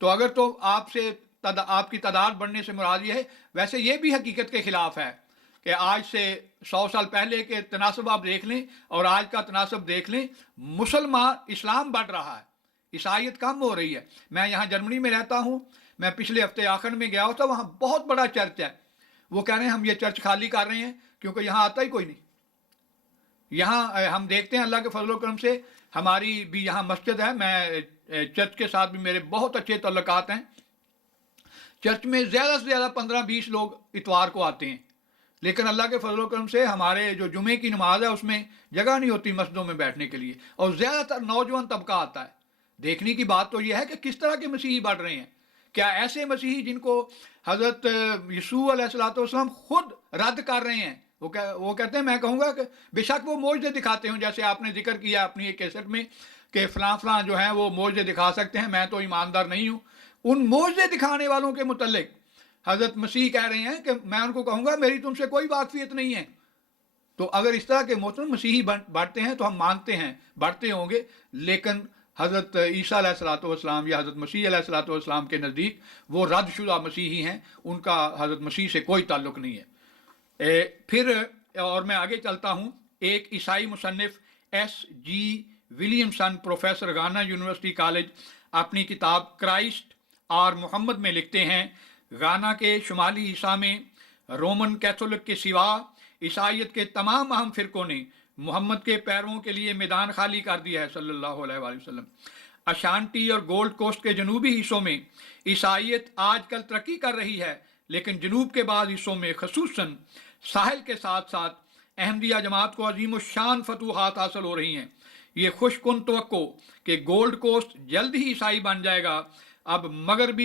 تو اگر تو آپ کی تعداد بڑھنے سے مراد یہ ہے، ویسے یہ بھی حقیقت کے خلاف ہے کہ آج سے 100 سال پہلے کے تناسب آپ دیکھ لیں اور آج کا تناسب دیکھ لیں، اسلام بڑھ رہا ہے، عیسائیت کم ہو رہی ہے۔ میں یہاں جرمنی میں رہتا ہوں، میں پچھلے ہفتے آخر میں گیا تھا، وہاں بہت بڑا چرچ ہے، وہ کہہ رہے ہیں ہم یہ چرچ خالی کر رہے ہیں کیونکہ یہاں آتا ہی کوئی نہیں۔ یہاں ہم دیکھتے ہیں اللہ کے فضل و کرم سے ہماری بھی یہاں مسجد ہے، میں چرچ کے ساتھ بھی میرے بہت اچھے تعلقات ہیں، چرچ میں زیادہ سے زیادہ 15-20 لوگ اتوار کو آتے ہیں، لیکن اللہ کے فضل و کرم سے ہمارے جو جمعے کی نماز ہے اس میں جگہ نہیں ہوتی مسجدوں میں بیٹھنے کے لیے، اور زیادہ تر نوجوان طبقہ آتا ہے۔ دیکھنے کی بات تو یہ ہے کہ کس طرح کے مسیحی بڑھ رہے ہیں، کیا ایسے مسیحی جن کو حضرت یسوع علیہ الصلوۃ والسلام خود رد کر رہے ہیں، وہ کہتے ہیں، میں کہوں گا کہ بے شک وہ معجزے دکھاتے ہوں، جیسے آپ نے ذکر کیا اپنی ایک کیسٹ میں کہ فلاں فلاں جو ہیں وہ معجزے دکھا سکتے ہیں، میں تو ایماندار نہیں ہوں۔ ان معجزے دکھانے والوں کے متعلق حضرت مسیح کہہ رہے ہیں کہ میں ان کو کہوں گا میری تم سے کوئی واقفیت نہیں ہے۔ تو اگر اس طرح کے محترم مسیحی بڑھتے ہیں تو ہم مانتے ہیں بڑھتے ہوں گے، لیکن حضرت عیسیٰ علیہ الصلوۃ والسلام یا حضرت مسیح علیہ الصلوۃ والسلام کے نزدیک وہ رد شدہ مسیحی ہیں، ان کا حضرت مسیح سے کوئی تعلق نہیں ہے۔ پھر اور میں آگے چلتا ہوں، ایک عیسائی مصنف ایس جی ولیمسن، پروفیسر گانا یونیورسٹی کالج، اپنی کتاب کرائسٹ اور محمد میں لکھتے ہیں، گانا کے شمالی حصہ میں رومن کیتھولک کے سوا عیسائیت کے تمام اہم فرقوں نے محمد کے پیرووں کے لیے میدان خالی کر دیا ہے صلی اللہ علیہ وآلہ وسلم۔ اشانٹی اور گولڈ کوسٹ کے جنوبی حصوں میں عیسائیت آج کل ترقی کر رہی ہے، لیکن جنوب کے بعض حصوں میں خصوصاً ساحل کے ساتھ ساتھ احمدیہ جماعت کو عظیم الشان فتوحات حاصل ہو رہی ہیں۔ یہ خوش کن توقع کہ گولڈ کوسٹ جلد ہی عیسائی بن جائے گا اب مارز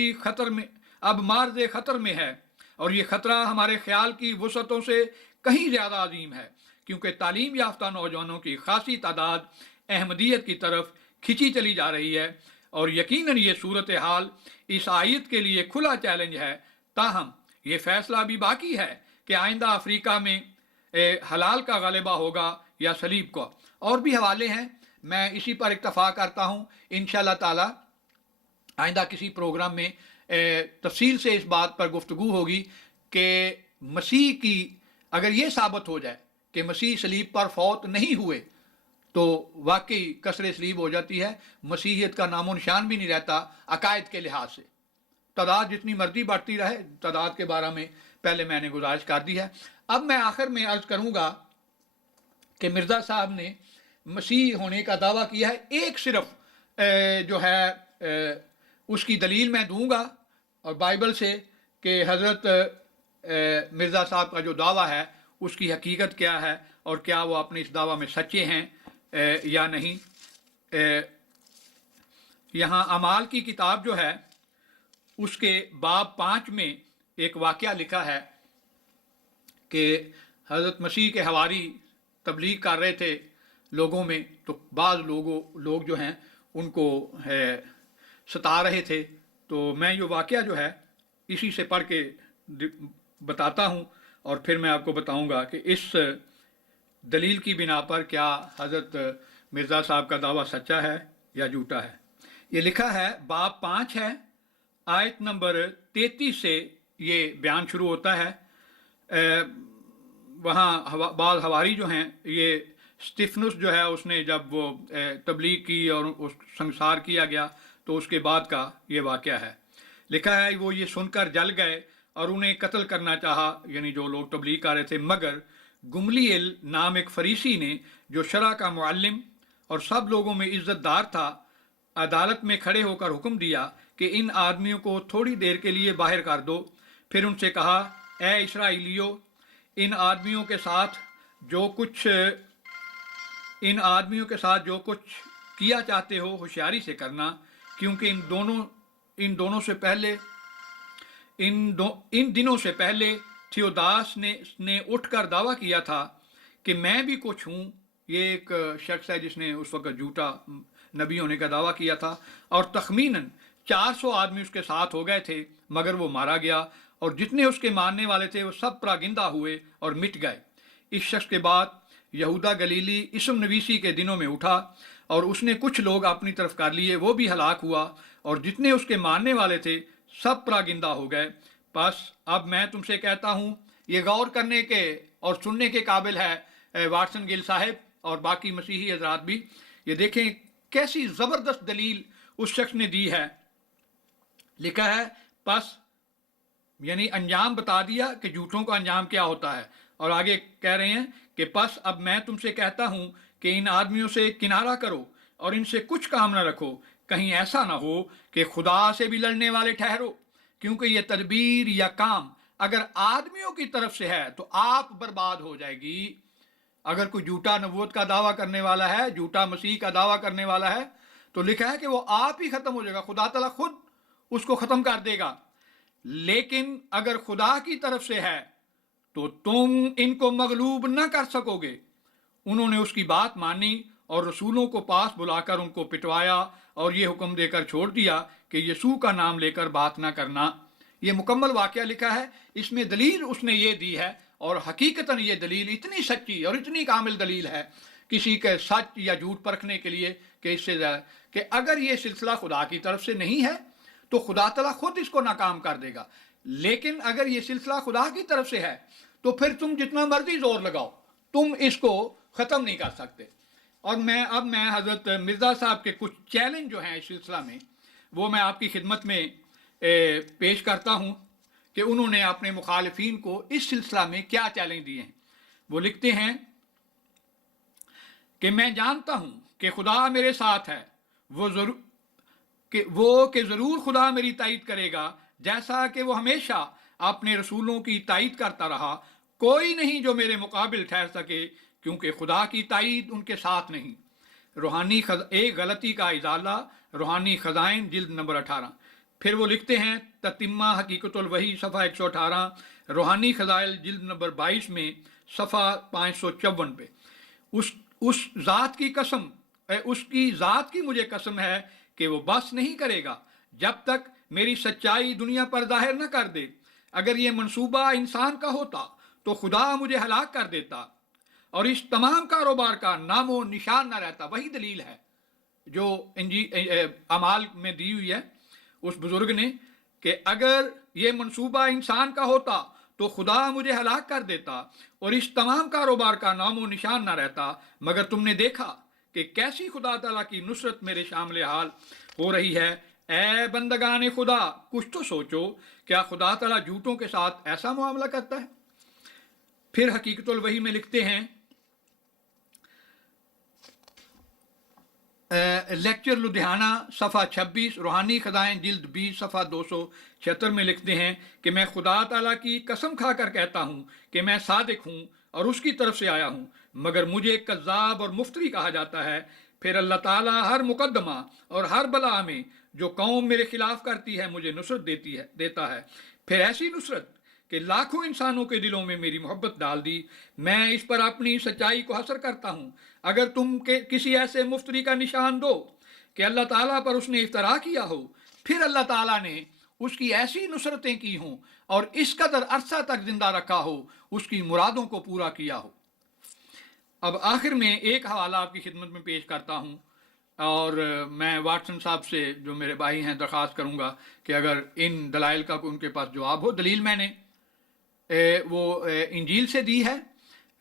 خطر میں ہے، اور یہ خطرہ ہمارے خیال کی وسعتوں سے کہیں زیادہ عظیم ہے، کیونکہ تعلیم یافتہ نوجوانوں کی خاصی تعداد احمدیت کی طرف کھینچی چلی جا رہی ہے، اور یقیناً یہ صورتحال عیسائیت کے لیے کھلا چیلنج ہے۔ تاہم یہ فیصلہ بھی باقی ہے کہ آئندہ افریقہ میں حلال کا غلبہ ہوگا یا صلیب کا۔ اور بھی حوالے ہیں، میں اسی پر اکتفا کرتا ہوں، انشاءاللہ تعالی آئندہ کسی پروگرام میں تفصیل سے اس بات پر گفتگو ہوگی کہ مسیح کی اگر یہ ثابت ہو جائے کہ مسیح صلیب پر فوت نہیں ہوئے تو واقعی کسر صلیب ہو جاتی ہے، مسیحیت کا نام و نشان بھی نہیں رہتا عقائد کے لحاظ سے۔ تعداد جتنی مرضی بڑھتی رہے، تعداد کے بارے میں پہلے میں نے گزارش کر دی ہے۔ اب میں آخر میں عرض کروں گا کہ مرزا صاحب نے مسیح ہونے کا دعویٰ کیا ہے، ایک صرف جو ہے اس کی دلیل میں دوں گا اور بائبل سے کہ حضرت مرزا صاحب کا جو دعویٰ ہے اس کی حقیقت کیا ہے اور کیا وہ اپنے اس دعویٰ میں سچے ہیں یا نہیں۔ یہاں اعمال کی کتاب جو ہے اس کے باب 5 میں ایک واقعہ لکھا ہے کہ حضرت مسیح کے حواری تبلیغ کر رہے تھے لوگوں میں، تو بعض لوگ جو ہیں ان کو ستا رہے تھے۔ تو میں یہ واقعہ جو ہے اسی سے پڑھ کے بتاتا ہوں، اور پھر میں آپ کو بتاؤں گا کہ اس دلیل کی بنا پر کیا حضرت مرزا صاحب کا دعویٰ سچا ہے یا جھوٹا ہے۔ یہ لکھا ہے، باب 5 ہے، آیت نمبر 33 سے یہ بیان شروع ہوتا ہے۔ وہاں بعض حواری جو ہیں، یہ اسٹیفنس جو ہے اس نے جب وہ تبلیغ کی اور اس سنسار کیا گیا تو اس کے بعد کا یہ واقعہ ہے۔ لکھا ہے، وہ یہ سن کر جل گئے اور انہیں قتل کرنا چاہا، یعنی جو لوگ تبلیغ کر رہے تھے، مگر گملیل نام ایک فریسی نے جو شرع کا معلم اور سب لوگوں میں عزت دار تھا، عدالت میں کھڑے ہو کر حکم دیا کہ ان آدمیوں کو تھوڑی دیر کے لیے باہر کر دو۔ پھر ان سے کہا، اے اسرائیلیو، ان آدمیوں کے ساتھ جو کچھ کیا چاہتے ہو ہوشیاری سے کرنا، کیونکہ ان دنوں سے پہلے تھیوداس نے اٹھ کر دعویٰ کیا تھا کہ میں بھی کچھ ہوں۔ یہ ایک شخص ہے جس نے اس وقت جھوٹا نبی ہونے کا دعویٰ کیا تھا، اور تخمیناً 400 آدمی اس کے ساتھ ہو گئے تھے، مگر وہ مارا گیا، اور جتنے اس کے ماننے والے تھے وہ سب پراگندہ ہوئے اور مٹ گئے۔ اس شخص کے بعد یہودا گلیلی اسم نویسی کے دنوں میں اٹھا اور اس نے کچھ لوگ اپنی طرف کر لیے، وہ بھی ہلاک ہوا، اور جتنے اس کے ماننے والے تھے سب پراگندہ ہو گئے۔ بس اب میں تم سے کہتا ہوں، یہ غور کرنے کے اور سننے کے قابل ہے واٹسن گل صاحب اور باقی مسیحی حضرات بھی، یہ دیکھیں کیسی زبردست دلیل اس شخص نے دی ہے۔ لکھا ہے پس یعنی انجام بتا دیا کہ جھوٹوں کا انجام کیا ہوتا ہے، اور آگے کہہ رہے ہیں کہ پس اب میں تم سے کہتا ہوں کہ ان آدمیوں سے کنارہ کرو اور ان سے کچھ کام نہ رکھو، کہیں ایسا نہ ہو کہ خدا سے بھی لڑنے والے ٹھہرو، کیونکہ یہ تدبیر یا کام اگر آدمیوں کی طرف سے ہے تو آپ برباد ہو جائے گی۔ اگر کوئی جھوٹا نبوت کا دعویٰ کرنے والا ہے، جھوٹا مسیح کا دعویٰ کرنے والا ہے، تو لکھا ہے کہ وہ آپ ہی ختم ہو جائے گا، خدا تعالیٰ خود اس کو ختم کر دے گا۔ لیکن اگر خدا کی طرف سے ہے تو تم ان کو مغلوب نہ کر سکو گے۔ انہوں نے اس کی بات مانی اور رسولوں کو پاس بلا کر ان کو پٹوایا اور یہ حکم دے کر چھوڑ دیا کہ یسوع کا نام لے کر بات نہ کرنا۔ یہ مکمل واقعہ لکھا ہے، اس میں دلیل اس نے یہ دی ہے، اور حقیقتاً یہ دلیل اتنی سچی اور اتنی کامل دلیل ہے کسی کے سچ یا جھوٹ پرکھنے کے لیے کہ اس سے زیادہ کہ اگر یہ سلسلہ خدا کی طرف سے نہیں ہے تو خدا تعالیٰ خود اس کو ناکام کر دے گا، لیکن اگر یہ سلسلہ خدا کی طرف سے ہے تو پھر تم جتنا مرضی زور لگاؤ، تم اس کو ختم نہیں کر سکتے۔ اور اب میں حضرت مرزا صاحب کے کچھ چیلنج جو ہیں اس سلسلہ میں، وہ میں آپ کی خدمت میں پیش کرتا ہوں کہ انہوں نے اپنے مخالفین کو اس سلسلہ میں کیا چیلنج دیے ہیں۔ وہ لکھتے ہیں کہ میں جانتا ہوں کہ خدا میرے ساتھ ہے، کہ ضرور خدا میری تائید کرے گا، جیسا کہ وہ ہمیشہ اپنے رسولوں کی تائید کرتا رہا۔ کوئی نہیں جو میرے مقابل ٹھہر سکے، کیونکہ خدا کی تائید ان کے ساتھ نہیں۔ ایک غلطی کا ازالہ، روحانی خزائن، جلد نمبر 18۔ پھر وہ لکھتے ہیں تتمہ حقیقت الوحی صفحہ 118، روحانی خزائل جلد نمبر 22 میں صفحہ 554 پہ، اس ذات کی قسم، اس کی ذات کی مجھے قسم ہے کہ وہ بس نہیں کرے گا جب تک میری سچائی دنیا پر ظاہر نہ کر دے۔ اگر یہ منصوبہ انسان کا ہوتا تو خدا مجھے ہلاک کر دیتا اور اس تمام کاروبار کا نام و نشان نہ رہتا۔ وہی دلیل ہے جو اعمال میں دی ہوئی ہے اس بزرگ نے کہ اگر یہ منصوبہ انسان کا ہوتا تو خدا مجھے ہلاک کر دیتا اور اس تمام کاروبار کا نام و نشان نہ رہتا، مگر تم نے دیکھا کہ کیسی خدا تعالیٰ کی نصرت میرے شامل حال ہو رہی ہے۔ اے بندگان خدا، کچھ تو سوچو، کیا خدا تعالیٰ جھوٹوں کے ساتھ ایسا معاملہ کرتا ہے؟ پھر حقیقت الوحی میں لکھتے ہیں لیکچر لدھیانہ صفحہ 26، روحانی خزائن جلد 20 صفحہ 276 میں لکھتے ہیں کہ میں خدا تعالیٰ کی قسم کھا کر کہتا ہوں کہ میں صادق ہوں اور اس کی طرف سے آیا ہوں، مگر مجھے کذاب اور مفتری کہا جاتا ہے۔ پھر اللہ تعالیٰ ہر مقدمہ اور ہر بلا میں جو قوم میرے خلاف کرتی ہے مجھے نصرت دیتا ہے، پھر ایسی نصرت کہ لاکھوں انسانوں کے دلوں میں میری محبت ڈال دی۔ میں اس پر اپنی سچائی کو حسر کرتا ہوں۔ اگر تم کسی ایسے مفتری کا نشان دو کہ اللہ تعالیٰ پر اس نے افطرا کیا ہو، پھر اللہ تعالیٰ نے اس کی ایسی نصرتیں کی ہوں اور اس قدر عرصہ تک زندہ رکھا ہو، اس کی مرادوں کو پورا کیا ہو۔ اب آخر میں ایک حوالہ آپ کی خدمت میں پیش کرتا ہوں، اور میں واٹسن صاحب سے جو میرے بھائی ہیں درخواست کروں گا کہ اگر ان دلائل کا کوئی ان کے پاس جواب ہو۔ دلیل میں نے وہ انجیل سے دی ہے،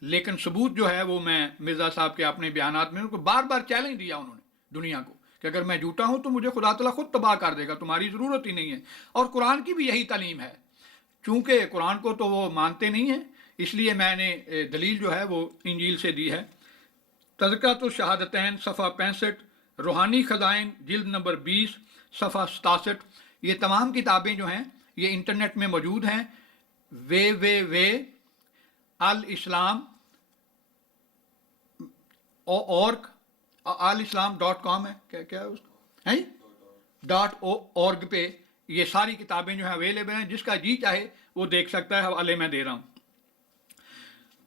لیکن ثبوت جو ہے وہ میں مرزا صاحب کے اپنے بیانات میں ان کو بار بار چیلنج دیا انہوں نے دنیا کو کہ اگر میں جھوٹا ہوں تو مجھے خدا تعالیٰ خود تباہ کر دے گا، تمہاری ضرورت ہی نہیں ہے۔ اور قرآن کی بھی یہی تعلیم ہے، چونکہ قرآن کو تو وہ مانتے نہیں ہیں، اس لیے میں نے دلیل جو ہے وہ انجیل سے دی ہے۔ تذکرۃ الشہادتین صفحہ 65، روحانی خزائن جلد نمبر 20 صفحہ 67۔ یہ تمام کتابیں جو ہیں یہ انٹرنیٹ میں موجود ہیں، alislam.com ہے، کیا ہے اس کو .org پہ یہ ساری کتابیں جو ہیں اویلیبل ہیں، جس کا جی چاہے وہ دیکھ سکتا ہے، حوالے میں دے رہا ہوں۔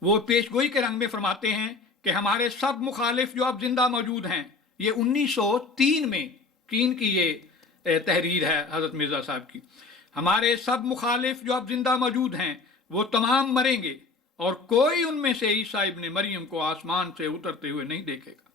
وہ پیش گوئی کے رنگ میں فرماتے ہیں کہ ہمارے سب مخالف جو اب زندہ موجود ہیں، یہ 1903 میں چین کی یہ تحریر ہے حضرت مرزا صاحب کی، ہمارے سب مخالف جو اب زندہ موجود ہیں وہ تمام مریں گے اور کوئی ان میں سے عیسیٰ ابن مریم کو آسمان سے اترتے ہوئے نہیں دیکھے گا۔